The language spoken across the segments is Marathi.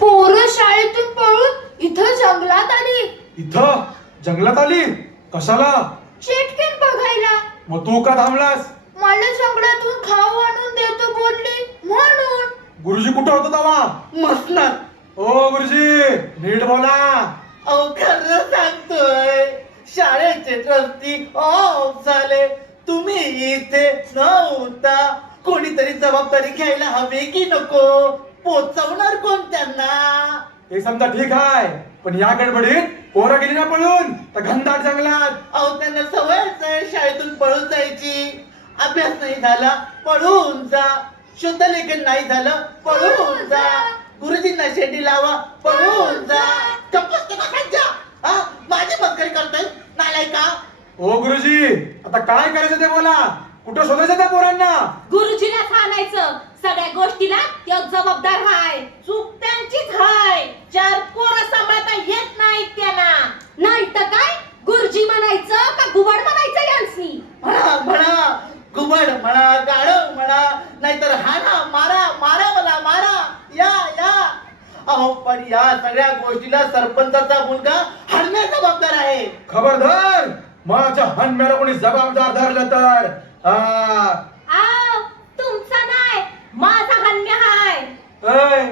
पोरं शाळेतून पळून इथं जंगलात आली. इथं जंगलात आली कशाला? चेटकीन बघायला. मग तू का थांबलास? मला जंगलातून खाऊ आणून देतो बोलली म्हणून. गुरुजी कुठं होतो तेव्हा? मसनात. ओ गुरुजी नीट बोला. अहो खरं सांगतोय, शाळेचे ट्रस्टी ऑफ झाले, तुम्ही इथे नव्हता. कोणीतरी जबाबदारी घ्यायला हवी की नको? पोचवणार कोण त्यांना? हे समजा ठीक आहे, पण या गडबडीत पोरं गेली ना पळून तर घनदाट जंगलात. अहो त्यांना सवयच आहे शाळेतून पळून जायची. अभ्यास नाही झाला पळून जा, शुद्धलेखन नाही झालं पळून जा, गुरुजींना शेंडी लावा पळून जा. गप्पच ते बसायच्या. हा, माझी मस्करी करताय नालायका? ओ गुरुजी आता काय करायचं ते बोला. कुठं शोधायचं त्या पोरांना? गुरुजीलाच आणायचं. सगळ्या गोष्टीला एक जबाबदार हाय. चूक त्यांचीच हाय. 4 पोरं सांभाळता येत नाहीत त्यांना. नाही तर काय गुरुजी म्हणायचं का घुबड म्हणायचं यांसनी? म्हणा म्हणा, घुबड म्हणा, गाढव म्हणा, नाहीतर हाना मारा, मारा मला मारा, या या. अहो पण या सगळ्या गोष्टीला सरपंचाचा मुलगा हरण्या जबाबदार आहे. खबरदार माझ्या हनम्याला कोणी जबाबदार धरलं तर आव, तुमचा नाही माझा हन्म्या हाय.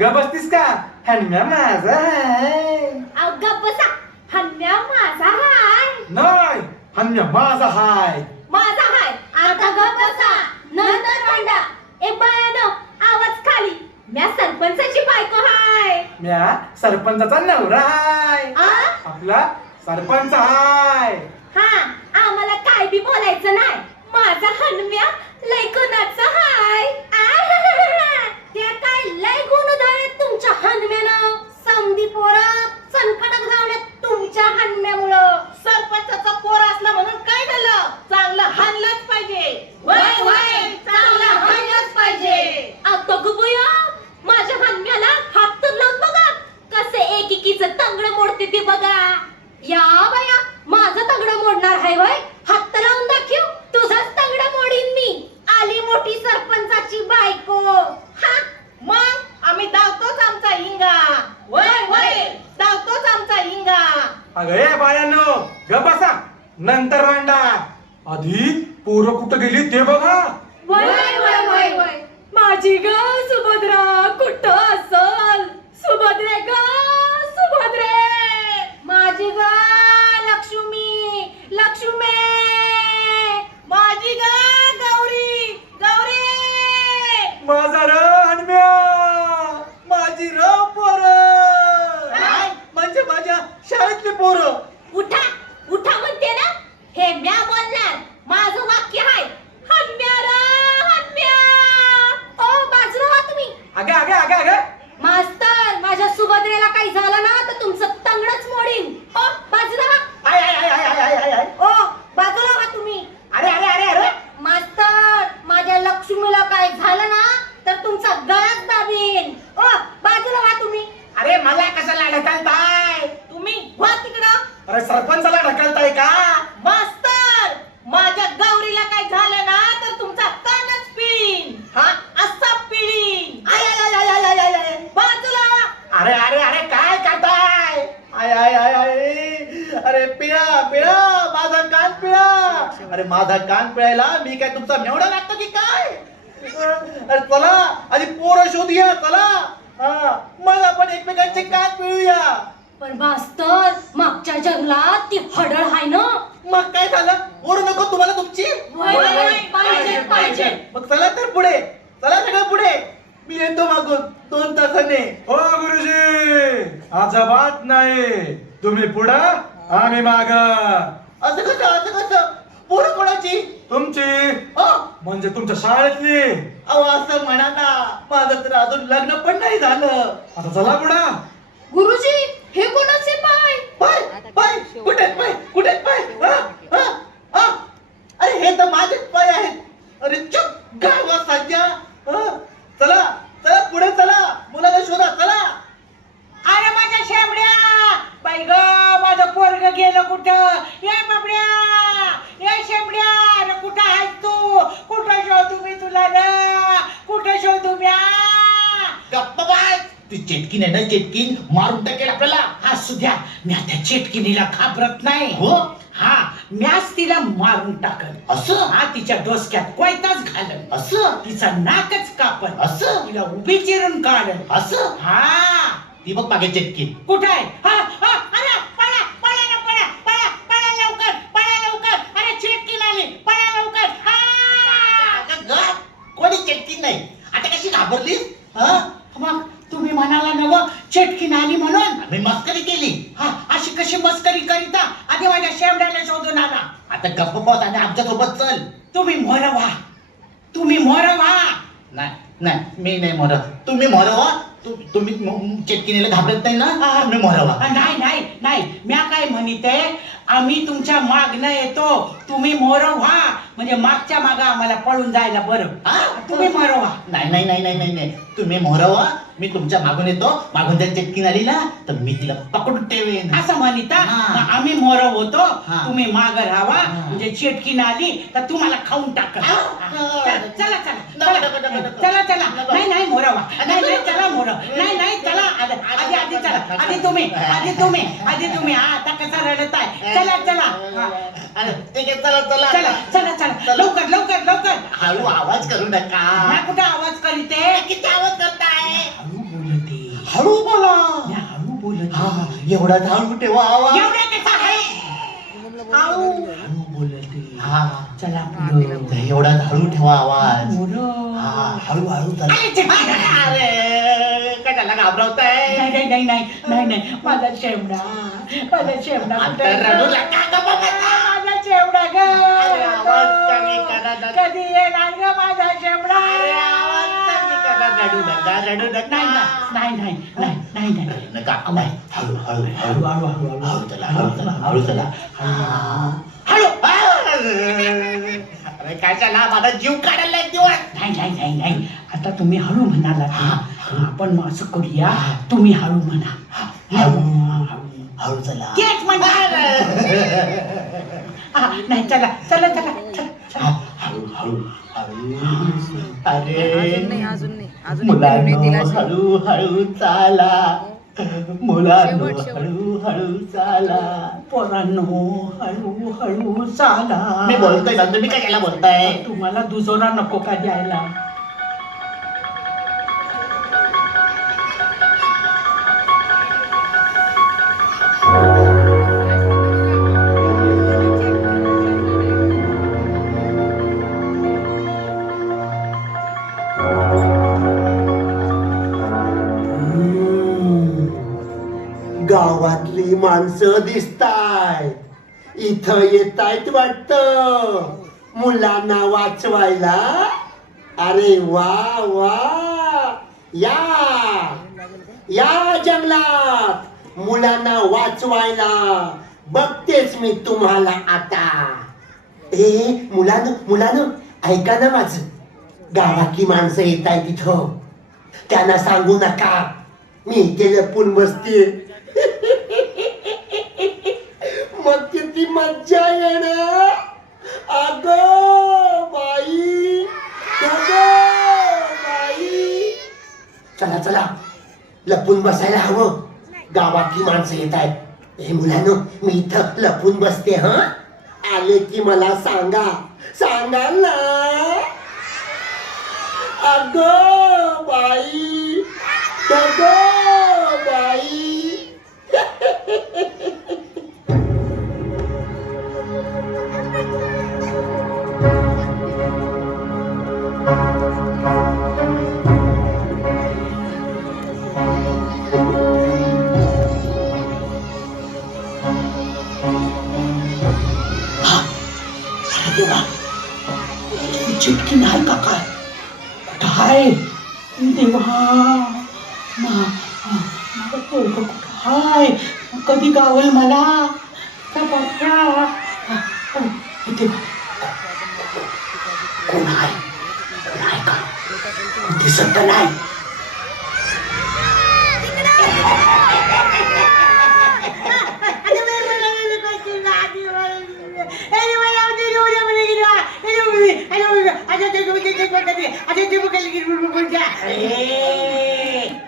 ग बसतीस का? हनम्या माझा आहे. अहो गप्प बसा. हन्म्या माझा हाय. नाही हनम्या माझा हाय. माझा हाय. आता गप्प बसा. नंतर भांडा. ए बायानो आवाज खाली. म्या सरपंचाची बायको हाय. म्या सरपंचाचा नवरा हाय. आ? आपला सरपंच हाय. हा, आम्हाला काय बी बोलायचं नाही. माझा हनम्या लय गुणाचा हाय. त्या काय लय गुण आहेत तुमच्या हनम्यानं. समधी पोरं संकटात गावल्यात तुमच्या हनम्यामुळं. सरपंचाचा पोर असला म्हणून काय झालं? चांगलं हाणलंच पाहिजे. वय वय चांगलं हाणलंच पाहिजे. आता गुबुया माझ्या हनम्याला हात तर लावून बघा. कसे एकेकीचं तंगड मोडते ते बघा. या बाया माझं तंगड मोडणार आहे वय? हात लावून दाखव. तुझंच तंगड मोडीन मी. आली मोठी सरपंचाची बायको. हा, मग आम्ही धावतोच आमचा हिंगा. वय वय धावतोच आमचा हिंगा. अगं ए बायांनो ग बसा. नंतर भांडा. आधी पोरं कुठं गेली ते बघा. वय वय वय वय माझी ग सुभद्रा कुठं असल? सुभद्रे ग सुभद्रे. माझी ग लक्ष्मी लक्ष्मी. माझी ग गौरी गौरी. माझा र हनम्या. माझी र पोर म्हणजे माझ्या शाळेतली पोरं. उठा उठा म्हणते ना. हे म्या बोलणार. माझं वाक्य आहे. हन्म्या रे हन्म्या. ओ बाजूला व्हा तुम्ही. अगे अगे अगे अगे मास्तर माझ्या सुभद्रेला काही झालं ना तर तुमचं तंगडच मोडीन. ओ बाजूला व्हा. आय आय आय आय आय आय आय. ओ बाजूला व्हा तुम्ही. अरे अरे अरे अरे. मास्तर माझ्या लक्ष्मीला काय झालं ना तर तुमचा गळाच दाबीन. ओ बाजूला व्हा तुम्ही. अरे मला कशाला ढकलताय? तुम्ही व्हा तिकडं. अरे सरपंचाला ढकलताय का? मास्तर माझ्या गौरीला काय झालं ना तर तुमचा कानच पिळीन. हा असा पिळीन. आय आय आय आय आय आय आय. बाजूला व्हा. अरे अरे अरे काय करताय? आय आय आय आय. अरे पिळा पिळा माझा कान पिळा. अरे माझा कान पिळायला मी काय तुमचा मेवढा लागतो की काय? अरे चला आधी पोरं शोधूया चला. हा, मग आपण एकमेकांचे कान पिळूया. पण मास्तर मागच्या जंगलात ती हडळ हाय ना. मग काय झालं? पोरं नको तुम्हाला तुमची? पाहिजे पाहिजे. मग चला तर पुढे. चला सगळं पुढे. मी येतो मागून 2 तासाने. हो गुरुजी अजिबात नाही. तुम्ही पुढं आम्ही माग. असं कसं असं कसं? पोरं कोणाची? तुमची हो. म्हणजे तुमच्या शाळेतली. अहो असं म्हणा ना. माझं तर अजून लग्न पण नाही झालं. आता चला पुढं. गुरुजी हे कोणाचे पाय? पाय पाय कुठे पाय कुठे पाय? हा, हा, हा. अरे हे तर माझेच पाय आहेत. अरे चुप गावा साध्या. चला चला पुढे चला. मुलाला शोधा चला. अरे माझ्या शेंबड्या. बाई ग माझं पोरग गेलं कुठं? ये बाबड्या ये शेंबड्या. कुठं आहेस तू? कुठं शोधू मी तुला? कुठं शोधू म्या? गप्प बाय. ती चेटकीन आहे ना, चेटकीन मारून टाकेल आपल्याला. हा सुद्या मी त्या चेटकिनीला घाबरत नाही. हो हा म्याच तिला मारून टाकल. असं हा तिच्या डोसक्यात कोयताच घालल. असं तिचा नाकच कापल. असं तिला उभी चिरून काढल. असं हा ती बघ मागे चेटकीन. कुठं आहे? हा हा अरे पळा पळा ना पळा पळा पळा लवकर पळा लवकर. अरे चेटकीन आली पळा लवकर. हा कोणी चेटकीन नाही, आता कशी घाबरली? मग तुम्ही म्हणाला नव चेटकीन आली म्हणून मी मस्करी केली. हा अशी कशी मस्करी करीता? आधी माझ्या शेवड्याला शोधून आला. आता गप्प बस आणि आमच्या सोबत चल. तुम्ही मोर व्हा. तुम्ही मोर व्हा. नाही नाही, मी नाही मोर, तुम्ही मोर व्हा. तुम्ही चेटकिनीला घाबरत नाही ना, तुम्ही मोर व्हा. नाही नाही नाही, म्या काय म्हणते, आम्ही तुमच्या मागणं येतो, तुम्ही मोर व्हा. म्हणजे मागच्या माग आम्हाला पळून जायला बरं. तुम्ही मोर व्हा. नाही नाही नाही नाही नाही, तुम्ही मोर व्हा. मी तुमच्या मागून येतो. मागून जर चेटकीन आली ना तर मी तिला पकडून ठेवेन. असं म्हणता. हा. मग आम्ही मोर होतो, हा. तुम्ही माग राहावा. हा. म्हणजे चेटकीन आली तर तुम्हाला खाऊन टाकल. चला चला नको, नको, नको, नको. चला चला. नको. नाही नाही मोर व्हा. नाही नाही चला मोर. नाही नाही चला आधी आधी चला. आधी तुम्ही आधी तुम्ही. हा आता कसा रडत आहे. चला चला. हा. अरे, ठीक आहे, चला चला चला चला चला लवकर लवकर लवकर. हळू आवाज करू नका. म्या कुठं आवाज करीते? किती आवाज करताय? हळू बोलते. हळू बोला. म्या हळू बोलते. हा, एवढा हळू ठेवा आवाज. एवढ्या कसा आहे? हळू हळू बोलते. हा, चला पुढं. एवढा हळू ठेवा आवाज. मोरं. हा, हळू हळू चला. अरे, चेटकीन. अरे कशाला घाबरवताय? नाही नाही नाही नाही नाही नाही माझा शेवडा आता कुठे आहे? रडू नका ग बाबा. माझा शेवडा ग. अरे, आवाज कमी करा ना. कधी येणार ग माझा शेवडा? अरे, आवाज कमी करा. रडू नका, रडू नका. नाही नाही नाही नाही नाही नाही नका. नाही, हळू हळू हळू हळू हळू हळू हळू चला, हळू चला, हळू चला. हळू. अरे कशाला माझा जीव काढायला एक दिवस. नाही नाही नाही नाही आता तुम्ही हळू म्हणाला. हा. आपण मग असं करूया, तुम्ही हळू म्हणा. हळू हळू चला. तेच म्हणा. नाही चला चला चला चला. हळू हळू हळू. अरे अजून नाही मुलांनो हळू हळू चाला. मुलांनो हळू हळू चाला. पोरांनो हळू हळू चाला. मी बोलतोय ना, तुम्ही काय केला बोलताय? तुम्हाला दुजोरा नको का द्यायला? गावातली माणसं दिसताय, इथं येतायत वाटत मुलांना वाचवायला. अरे वा वा, या या जंगलात मुलांना वाचवायला. बघतेच मी तुम्हाला आता. मुलानं ऐका ना माझं. गावातली माणसं येताय तिथं, त्यांना सांगू नका मी इथे लपून बसते. मग किती मज्जा येणार. अगं बाई, अगं बाई. चला चला, लपून बसायला हवं. गावातली माणसं येत आहेत. हे मुलानं, मी इथं लपून बसते. हा, आले की मला सांगा ना. अगं बाई, अगं बाई. देवा, चिटकी नाही का काय? कुठं आहे देवा? माझं पोरगं कुठं आहे? कधी गावल मला? का बघा. देवा, कोण आहे? नाही का? दिसत तर नाही.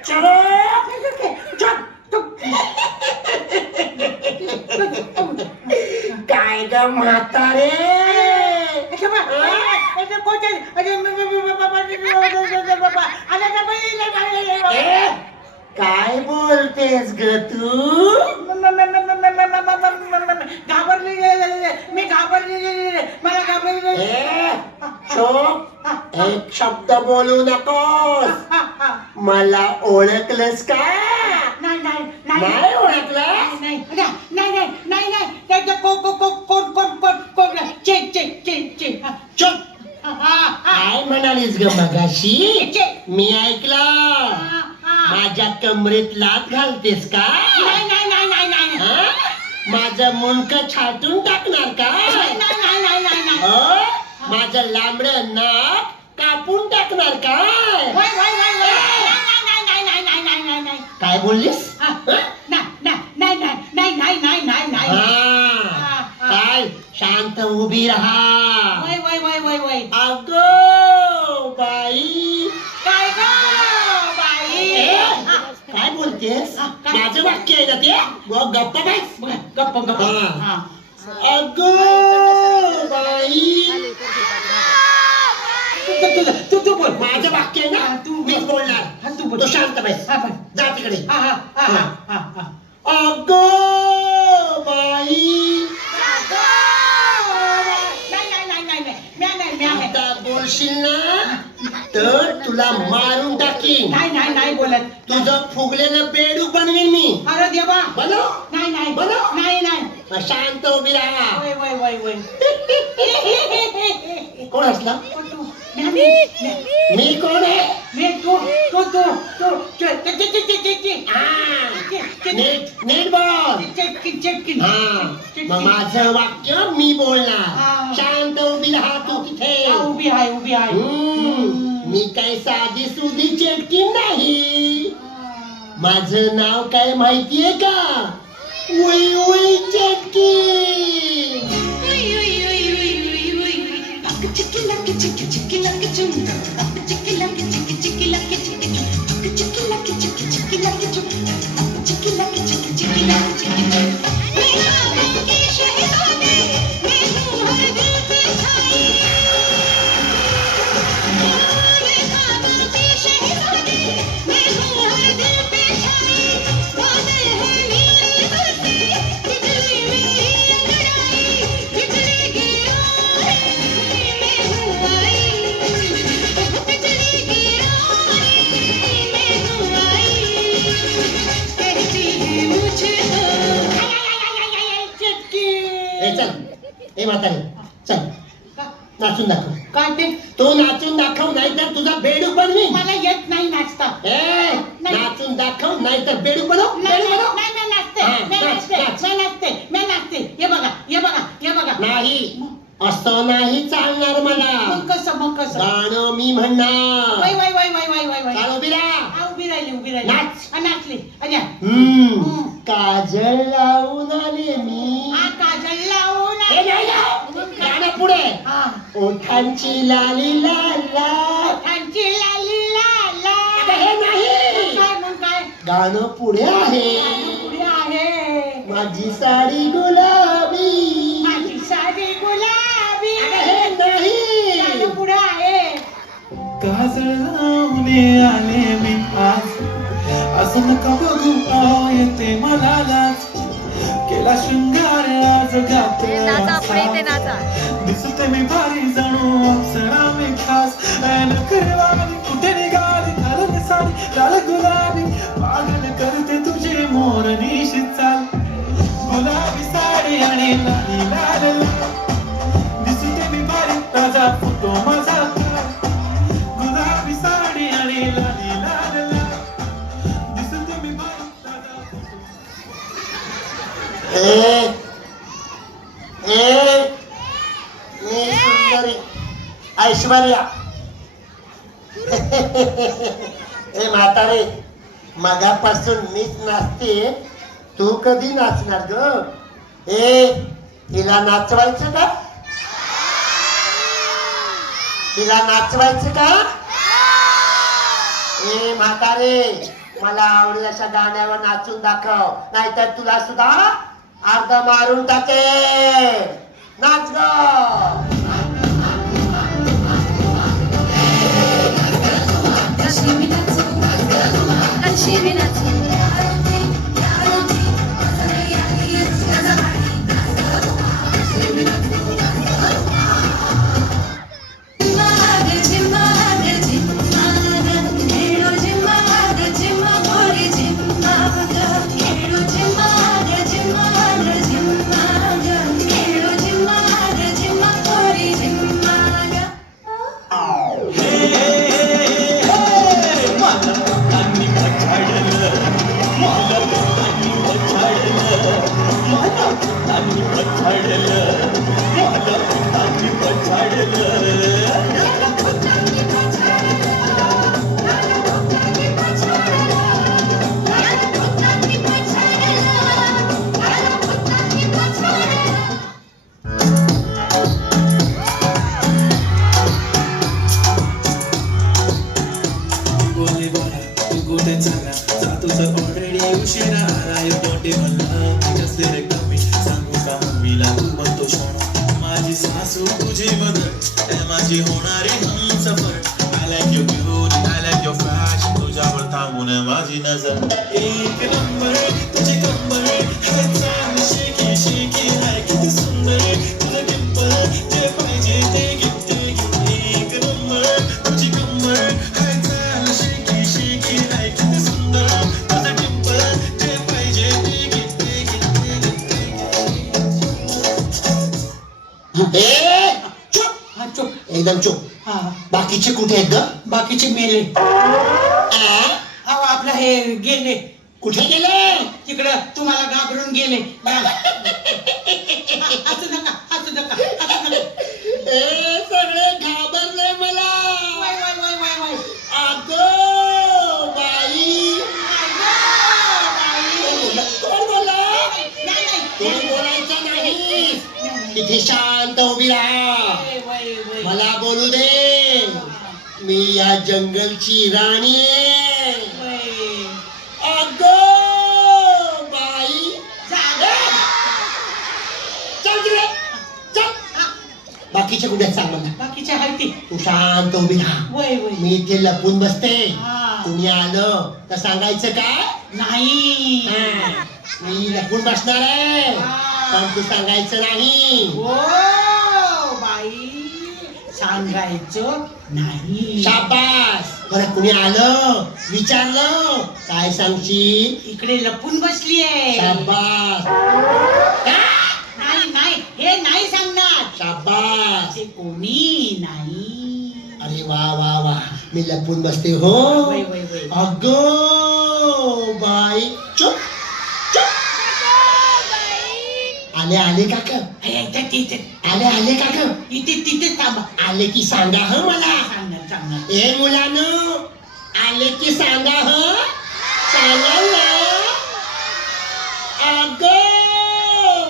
चलो अरे म्हातारे ए, काय बोलतेस ग तू घाबरली मी घाबरली मला घाबरली ए, चुप एक शब्द बोलू नकोस मला ओळखलंस का नाही नाही नाही ओळखलं नाही नाही नाही नाही नाही नाही त्याच्या कोण चेक चेक चेक चेक चुप काय म्हणालीस ग मगाशी मी ऐकलं माझ्या कमरेत लात घालतेस का नाही नाही नाही नाही नाही हा? माझं मुंडक छाटून टाकणार का माझं लांबड नाक कापून टाकणार काय काय बोललीस काय शांत उभी राहा अगो बाई काय बोलतेस माझं वाक्य आहे ना ते गप्प बाई गप्प गप्प अगो बाई तू बोल माझं वाक्य आहे ना तू मीच बोलणार तू बोल तो शांत बस जा तिकडे अगो बाई आता बोलशील ना तर तुला मारून टाकीन नाही बोलत तुझं फुगलेलं बेडूक बनवीन मी अरे देवा बनव नाही बनव नाही नाही मग शांत उभी राहा वय कोण असला तू मी कोण आहे नीट बोल मग माझं वाक्य मी बोलणार शांत उभी राहा तू तिथे उभी आहे मी काही साधी सुधी चेटकी नाही माझं नाव काय माहितीये का उई उई चेटकी ए म्हातारे चल नाचून दाखव काय ते तो नाचून दाखव नाही तर तुझा बेडूक बनवी मला येत नाही नाचता ए नाचून दाखव नाही तर बेडूक बनव नाचते हे बघा नाही असं नाही चालणार मला मग कसं गाणं मी म्हणणार वय चाल उभी राहा उभी राहिली नाच. नाचली अजा काजळ लावून आले मी काजल लावून हे नाही ना. गाणं पुढे ओठांची लाली लाला ओठांची लाली लाला हे नाही काय गाणं पुढे आहे पुढे आहे माझी साडी गुलाबी माझी साडी गुलाबी हे नाही पुढे आहे काजळ लावणे आले मी आज असं नका बघू येते मला लाज केला शृंगार आज घातला दिसते मी भारी जणू अप्सरा मी खास नखरवाली कुठे निघाली घालून साडी लाल गुलाबी पागल करते तुझे मोर निशी चाल गुलाबी साडी आणि लाली लाल दिसते मी भारी ताजा फोटो माझा गुलाबी साडी आणि लाली लाल दिसते मी भारी ताजा फोटो सुंदरी ऐश्वर्या ए म्हातारे मगापासून मीच नाचते तू कधी नाचणार ग तिला नाचवायचं का ए म्हातारे मला आवडेल अशा गाण्यावर नाचून दाखव नाहीतर तुला सुद्धा अर्ध मारून टाके नाच ग बोले बोला तू कुठे चाला जातो तर ऑलरेडी उशिरा आला यो मोठे म्हणला मी कसले रे कमी सांगू का मम्मीला तू म्हणतो शोणा माझी सासू तुझी मदर ए माझी होणारी Humsafar I like you beauty I like your fashion तुझ्यावर थांबून माझी नजर एक नंबर तुझे कंबर हाय चांगली शेकी शेकी हाय किती सुंदर तुझं डिंपल जे पाहिजे ते गिफ्ट एक नंबर तुझी कंबर हाय चांगली शेकी शेकी हाय किती सुंदर तुझं डिंपल जे पाहिजे ते गिफ्ट ए चुप हा चुप एकदम चुप हा बाकीचे कुठे आहेत ग बाकीचे मेले आ? अहो आपलं हे गेले कुठे गेले तिकडं तुम्हाला घाबरून गेले हसू नका हसू नका हसू नका. ए सगळे घाबरले मला Y, Y, Y, Y, Y. अगो बाई कोण बोलला नाही, नाही. तुम्ही बोलायचं नाही तिथे शांत उभी राहा वाय, वाय, वाय. मला बोलू दे मी या जंगलची राणी आहे. वाय. अगो बाई चल तिकडे चल बाकीचे कुठे आहेत सांग मला बाकीचे आहे ते तू शांत उभी राहा वय वय मी इथे लपून बसते हा. तुम्ही आलं तर सांगायचं काय नाही हा. मी लपून बसणार आहे हा. पण तू सांगायचं नाही हो बाई सांगायचं नाही शाबास बरं कुणी आलं विचारलं काय सांगशील इकडे लपून बसली आहे शाबास नाही नाही हे नाही सांगणार शाबास ते कोणी नाही अरे वा वा वा मी लपून बसते हो वय, वय, वय. अगो बाई चुप चुप आले आले काका हे, तिथे आले आले काका इथे तिथे थांबा आले की सांगा ह मला सांगणार सांगणार ए मुलांनो आले की सांगा ह सांगा ना अगो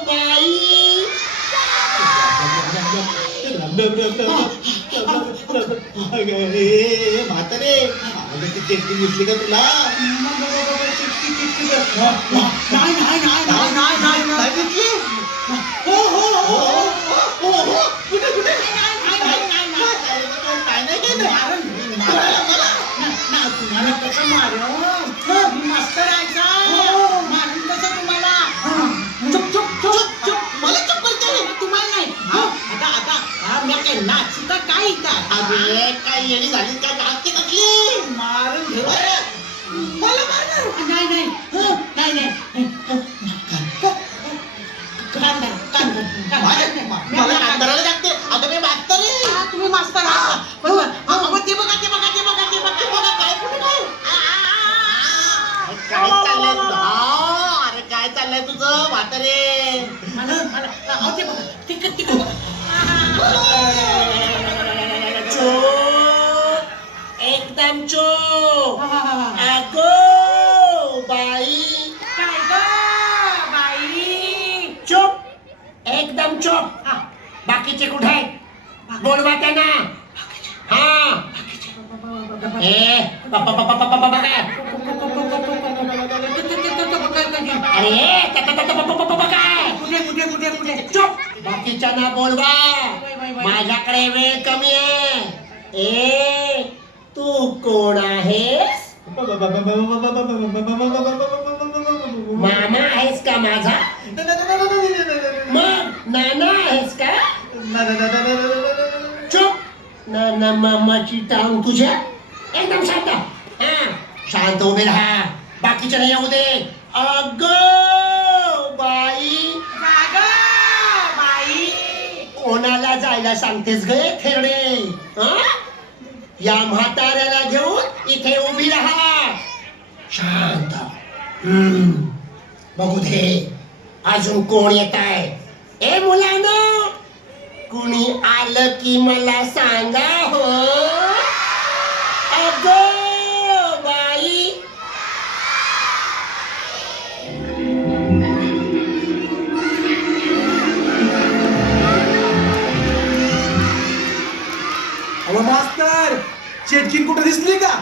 बाई म्हातारे ती टेकडी दिसली का तुला नाही नाही नाही नाही नाही नाही नाही दिसली? हो हो हो हो हो कुठे कुठे नाही नाही नाही नाही काय नाही केलं मारण मारायला मला? ना तुम्हाला कसं मारण मी मस्तरायचा मारून कसं तुम्हाला चुप चुप चुप चुप मला चुप करते तुम्हाला नाही आता आता हा मी काय नाच का काय इथं अरे काय येणी झाली काय नाचते कसली मारून घेऊ अरे, मला मारणार नाही नाही नाही नाही कान धर, कान धर, कान धर. मला मास्तराला लागते अगं मी मास्तर आहे हा, तुम्ही मास्तर आहात बरोबर अगं, ते बघा ते बघा ते बघा ते बघा ते बघा काय कुठे काय काय चाललंय तुझं अरे काय चाललंय तुझं म्हातारे मला मला अहो, ते बघा तिकडे तिकडे बघा चोप एकदम चोप अगो बाई काय ग बाई चुप एकदम चुप बाकीचे कुठे आहेत बोलवा त्यांना हा ए काय अरे काय कुठे कुठे कुठे कुठे चुप बाकीच्यांना बोलवा, माझ्याकडे वेळ कमी आहे. ए तू कोण आहेस? मामा आहेस का माझा? मग नाना आहेस का? चुप. नाना मामाची टांग तुझ्या. एकदम शांत. हा शांत उभे राहा, बाकीच्या येऊ दे. अग बाई, कोणाला जायला सांगतेस ग थेरडे? या म्हाताऱ्याला घेऊन इथे उभी राहा, शांत. बघू दे अजून कोण येत आहे. ए मुलांनो, कुणी आलं की मला सांगा हो. अग बाई. अहो मास्तर, चेटकीन कुठं दिसली का?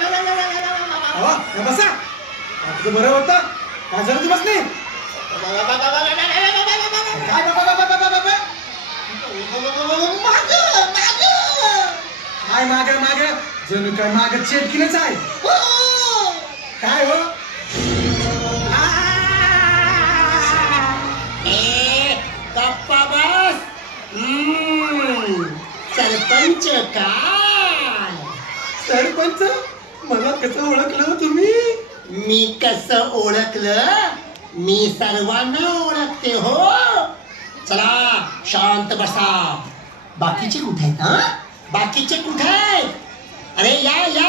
अहो, हे बसा. आपलं बरं होतं. काय झालं तू बसली? काय माग माग जणू काय माग चेटकीनच आहे. काय हो? गप्पा बस. सरपंच काय? सरपंच, मला कसं ओळखलं तुम्ही? मी कसं ओळखलं? मी सर्वांना ओळखते हो. चला शांत बसा. बाकीचे कुठे आहेत? हा बाकीचे कुठे आहेत? अरे या या